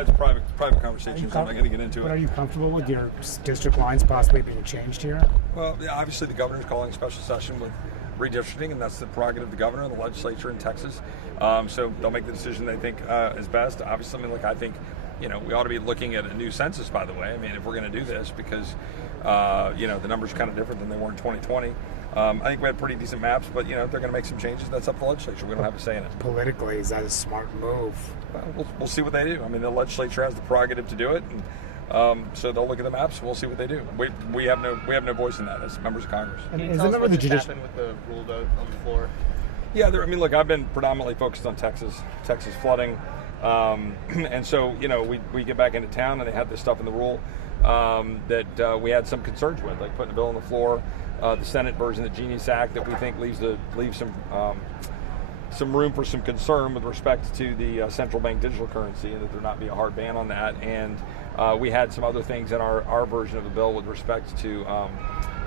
It's private conversations. I'm not going to get into it. But are you comfortable with your district lines possibly being changed here? Well, yeah, obviously the governor's calling a special session with redistricting, and that's the prerogative of the governor and the legislature in Texas. So they'll make the decision they think is best. Obviously, I think, we ought to be looking at a new census, by the way. I mean, if we're going to do this, because, the numbers are kind of different than they were in 2020. I think we had pretty decent maps, but, if they're going to make some changes, that's up to the legislature. We don't have a say in it. Politically, is that a smart move? Well, we'll see what they do. I mean, the legislature has the prerogative to do it, and so they'll look at the maps, and we'll see what they do. We have no voice in that as members of Congress. Can you tell us what just happened with the rule vote on the floor? Yeah, look, I've been predominantly focused on Texas flooding, and so we get back into town, and they had this stuff in the rule that we had some concerns with, like putting a bill on the floor, the Senate version, the Genius Act, that we think leaves some room for some concern with respect to the central bank digital currency, and that there not be a hard ban on that. And we had some other things in our version of the bill with respect to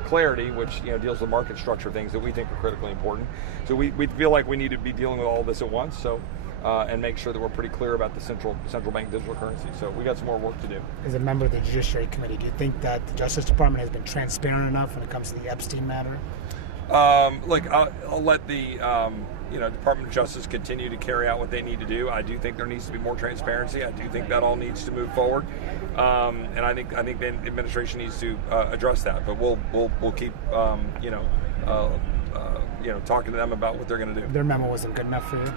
clarity, which deals with market structure things that we think are critically important. So we feel like we need to be dealing with all of this at once. So and make sure that we're pretty clear about the central bank digital currency. So we got some more work to do. As a member of the Judiciary Committee, do you think that the Justice Department has been transparent enough when it comes to the Epstein matter? Look, I'll let the Department of Justice continue to carry out what they need to do. I do think there needs to be more transparency. I do think that all needs to move forward, and I think the administration needs to address that. But we'll keep talking to them about what they're going to do. Their memo wasn't good enough for you?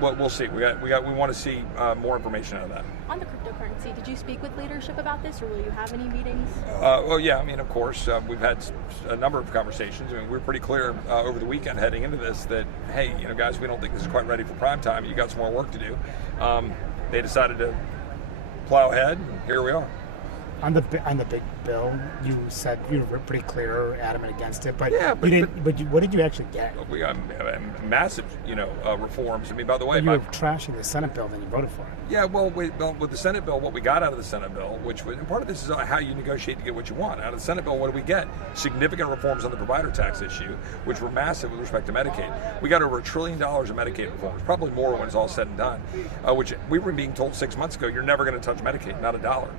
Well, we'll see. We want to see more information out of that. On the cryptocurrency, did you speak with leadership about this, or will you have any meetings? Well, yeah. I mean, of course, we've had a number of conversations. I mean, we're pretty clear over the weekend heading into this that, hey, guys, we don't think this is quite ready for prime time. You got some more work to do. They decided to plow ahead, and here we are. On the big bill, you said you were pretty clear, adamant against it, but what did you actually get? We got massive, reforms. I mean, by the way, you were trashing the Senate bill, then you voted for it. Yeah, well, with the Senate bill, what we got out of the Senate bill, and part of this is how you negotiate to get what you want. Out of the Senate bill, what do we get? Significant reforms on the provider tax issue, which were massive with respect to Medicaid. We got over $1 trillion of Medicaid reforms, probably more when it's all said and done, which we were being told 6 months ago, you're never going to touch Medicaid, not a dollar.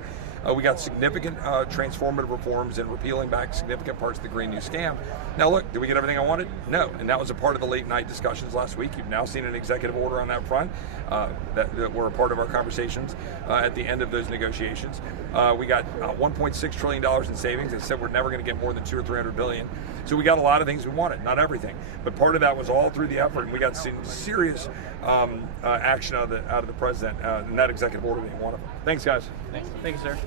We got significant transformative reforms and repealing back significant parts of the Green New Scam. Now look, did we get everything I wanted? No, and that was a part of the late night discussions last week. You've now seen an executive order on that front that were a part of our conversations at the end of those negotiations. We got $1.6 trillion in savings. They said we're never going to get more than $200 or $300 billion. So we got a lot of things we wanted, not everything, but part of that was all through the effort, and we got some serious action out of the president, and that executive order being one of them. Thanks, guys. Thank you, sir.